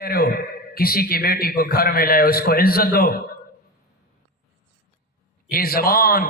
कह रहे हो किसी की बेटी को घर में लाए, उसको इज्जत दो। ये जबान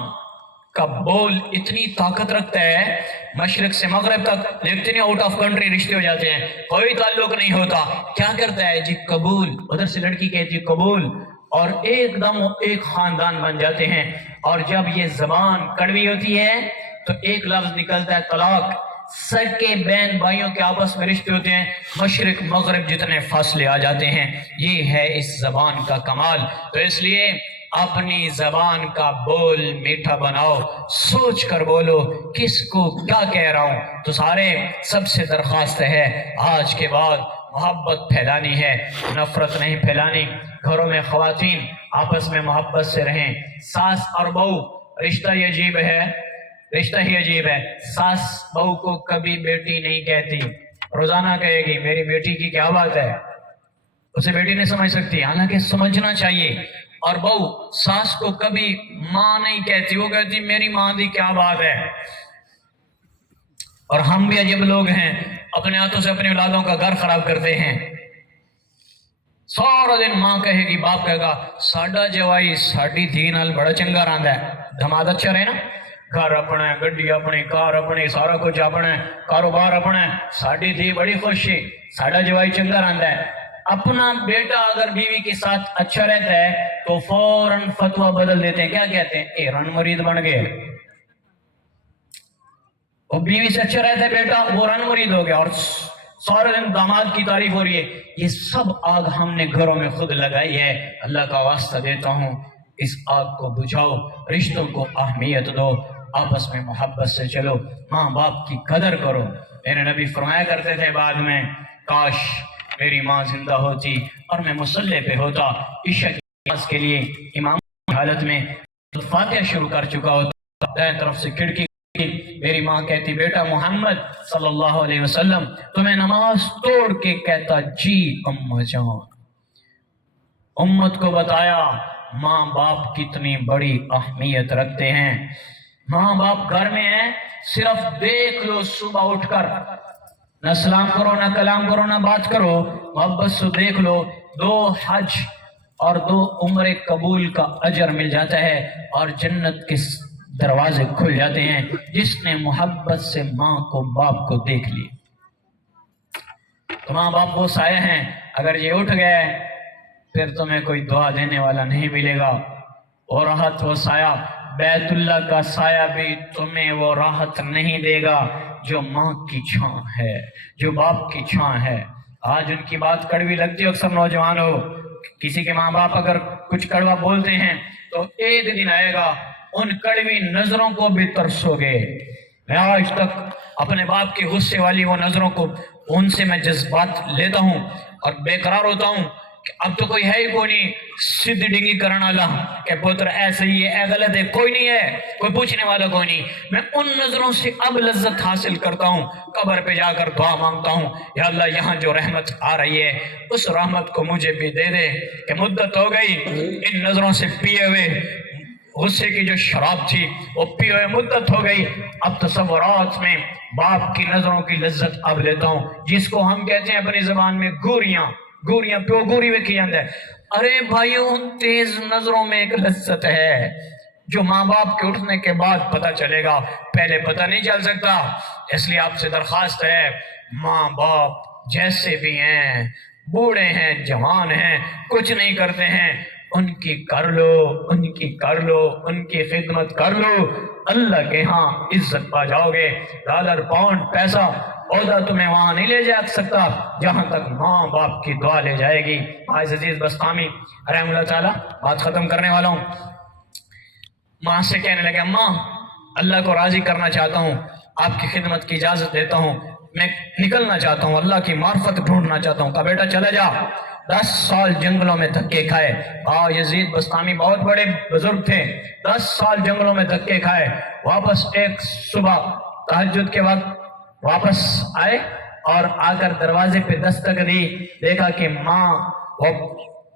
का बोल इतनी ताकत रखता है, मशरक से मगरब तक देखते नहीं, आउट ऑफ कंट्री रिश्ते हो जाते हैं, कोई ताल्लुक नहीं होता। क्या करता है जी? कबूल। उधर से लड़की कहती कबूल, और एकदम एक खानदान बन जाते हैं। और जब ये जबान कड़वी होती है तो एक लफ्ज निकलता है तलाक। सगे बहन भाइयों के आपस में रिश्ते होते हैं, मशरिक मगरब जितने फासले आ जाते हैं। ये है इस जबान का कमाल। तो इसलिए अपनी जबान का बोल मीठा बनाओ, सोच कर बोलो किसको क्या कह रहा हूं। तो सारे सबसे दरखास्त है आज के बाद मोहब्बत फैलानी है, नफरत नहीं फैलानी। घरों में ख्वातीन आपस में मोहब्बत से रहें। सास और बहू रिश्ता ये अजीब है, रिश्ता ही अजीब है। सास बहू को कभी बेटी नहीं कहती, रोजाना कहेगी मेरी बेटी की क्या बात है, उसे बेटी नहीं समझ सकती, हालांकि समझना चाहिए। और बहू सास को कभी माँ नहीं कहती, वो कहती मेरी माँ की क्या बात है। और हम भी अजीब लोग हैं, अपने हाथों से अपनी औलादों का घर खराब करते हैं। सारा दिन माँ कहेगी, बाप कहेगा साडा जवाई साडी धी नाल बड़ा चंगा रहा है, धमाद अच्छा रहे ना, घर अपना है, गड्डी अपनी, कार अपनी, सारा कुछ अपना है, कारोबार अपना है, साडी धी बड़ी खुश है, साडा जवाई चंगा रहा है। अपना बेटा अगर बीवी के साथ अच्छा रहता है तो फौरन फतवा बदल देते हैं, क्या कहते हैं, ए रन मरीद बन गए। और बीवी से अच्छा रहता है बेटा, वो रन मरीद हो गया, और सारे दिन दामाद की तारीफ हो रही है। ये सब आग हमने घरों में खुद लगाई है। अल्लाह का वास्ता देता हूँ, इस आग को बुझाओ, रिश्तों को अहमियत दो, आपस में मोहब्बत से चलो, माँ बाप की कदर करो। मेरे नबी फरमाया करते थे बाद में, काश मेरी माँ जिंदा होती और मैं मुसल्ले पे होता, इशा की नमाज के लिए इमाम की हालत में फातिहा शुरू कर चुका होता, दाएं तरफ से खिड़की, मेरी माँ कहती बेटा मोहम्मद सल्लल्लाहु अलैहि वसल्लम तुम्हें नमाज तोड़ के कहता जी अम्मा जान। उम्मत को बताया माँ बाप कितनी बड़ी अहमियत रखते हैं। माँ बाप घर में है, सिर्फ देख लो सुबह उठकर, न सलाम करो, न कलाम करो, न बात करो, मोहब्बत से देख लो, 2 हज और 2 उम्रे कबूल का अजर मिल जाता है और जन्नत के दरवाजे खुल जाते हैं जिसने मोहब्बत से माँ को बाप को देख ली। तो माँ बाप वो साया हैं, अगर ये उठ गए फिर तुम्हें कोई दुआ देने वाला नहीं मिलेगा। और राहत वो साया, बैतुल्लाह का साया भी तुम्हें वो राहत नहीं देगा जो माँ की छां है, जो बाप की छां है। आज उनकी बात कड़वी लगती है, अक्सर नौजवान हो, किसी के माँ बाप अगर कुछ कड़वा बोलते हैं तो एक दिन आएगा उन कड़वी नजरों को भी तरसोगे। मैं आज तक अपने बाप की गुस्से वाली वो नजरों को, उनसे मैं जज्बात लेता हूँ और बेकरार होता हूँ कि अब तो कोई है ही कोई नहीं सिद्ध डिंगी करने वाला कि पुत्र ऐसे ही है, ऐ गलत है, कोई नहीं है, कोई पूछने वाला कोई नहीं। मैं उन नजरों से अब लज्जत हासिल करता हूँ, कब्र पे जाकर दुआ मांगता हूँ, या अल्लाह यहाँ जो रहमत आ रही है उस रहमत को मुझे भी दे दे कि मुद्दत हो गई इन नजरों से पिए हुए गुस्से की जो शराब थी वो पिए हुए मुद्दत हो गई। अब तसव्वुरात में बाप की नजरों की लज्जत अब लेता हूँ, जिसको हम कहते हैं अपनी जबान में गोरियां, गोरियां प्यो गोरी वेखी जाता है। अरे भाइयों उन तेज नजरों में एक लज्जत है जो माँ बाप के उठने के बाद पता चलेगा, पहले पता नहीं चल सकता। इसलिए आपसे दरखास्त है, माँ बाप जैसे भी हैं, बूढ़े हैं, जवान हैं, कुछ नहीं करते हैं, उनकी कर लो, उनकी कर लो, उनकी खिदमत कर लो, अल्लाह के यहाँ इज्जत पा जाओगे। डॉलर पाउंड पैसा औदा तुम्हें वहां नहीं ले जा सकता जहां तक माँ बाप की दुआ ले जाएगी। आज अजीज बस्तामी रहमतुल्लाह ताला, बात खत्म करने वाला हूँ। माँ से कहने लगे अम्मा अल्लाह को राजी करना चाहता हूँ, आपकी खिदमत की इजाजत देता हूँ, मैं निकलना चाहता हूँ, अल्लाह की मार्फत ढूंढना चाहता हूँ। कहा बेटा चला जा। 10 साल जंगलों में धक्के खाए। यजीद बस्तामी बहुत बड़े बुजुर्ग थे, 10 साल जंगलों में धक्के खाए, वापस एक सुबह तहज्जुद के वक्त वापस आए और आकर दरवाजे पे दस्तक दी, देखा कि माँ वो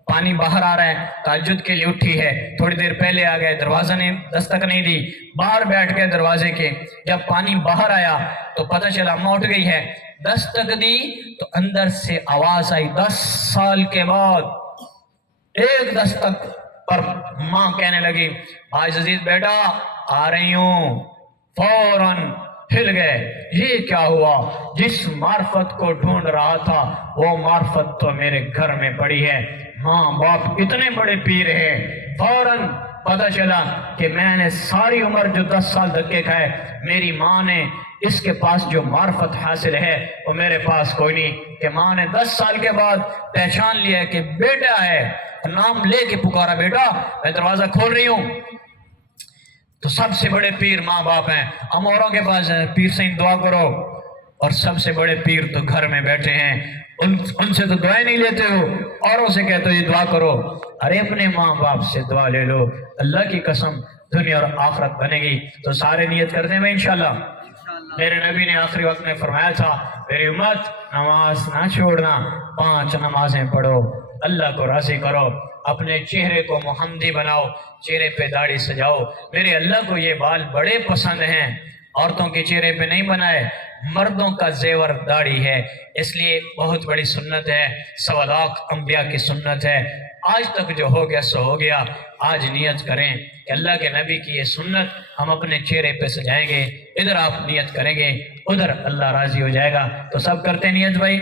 पानी बाहर आ रहा है, तहज्जुद के लिए उठी है, थोड़ी देर पहले आ गए, दरवाजा ने दस्तक नहीं दी, बाहर बैठ गए दरवाजे के। जब पानी बाहर आया तो पता चला अम्मा उठ गई है, دستک دی تو اندر سے آواز آئی 10 سال کے بعد، ایک دستک پر ماں کہنے لگی حاج عزیز بیٹا آ رہی ہوں، فوراً ہل گئے۔ یہ کیا ہوا؟ جس معرفت کو ڈھونڈ رہا تھا وہ معرفت تو میرے گھر میں پڑی ہے۔ ماں باپ اتنے بڑے پیر ہیں، فوراً پتہ چلا کہ میں نے ساری عمر جو 10 سال دھکے کھائے، میری ماں نے اس کے پاس جو معرفت حاصل ہے وہ میرے پاس کوئی نہیں۔ کہ ماں نے 10 سال کے بعد پہچان لیا کہ بیٹا ہے، نام لے کے پکارا بیٹا میں دروازہ کھول رہی ہوں۔ تو سب سے بڑے پیر ماں باپ ہیں، ہم اوروں کے پاس پیر سے دعا کرو، اور سب سے بڑے پیر تو گھر میں بیٹھے ہیں، ان سے تو دعائیں نہیں لیتے ہو، اوروں سے کہتے ہو یہ دعا کرو۔ ارے اپنے ماں باپ سے دعا لے لو، اللہ کی قسم دنیا اور آخرت بنے گی۔ تو سارے نیت کرتے ہیں انشاءاللہ۔ میرے نبی نے آخری وقت میں فرمایا تھا میری امت نماز نہ چھوڑنا، 5 نمازیں پڑھو، اللہ کو راضی کرو، اپنے چہرے کو محمدی بناؤ، چہرے پہ داڑھی سجاؤ۔ میرے اللہ کو یہ بال بڑے پسند ہیں، عورتوں کے چہرے پہ نہیں بنائے، مردوں کا زیور داڑھی ہے، اس لیے بہت بڑی سنت ہے، 1.25 لاکھ انبیاء کی سنت ہے۔ آج تک جو ہو گیا سو ہو گیا، آج نیت کریں کہ اللہ کے نبی کی یہ سنت ہم اپنے چہرے پہ سجائیں گے، ادھر آپ نیت کریں گے ادھر اللہ راضی ہو جائے گا۔ تو سب کرتے نیت بھائی؟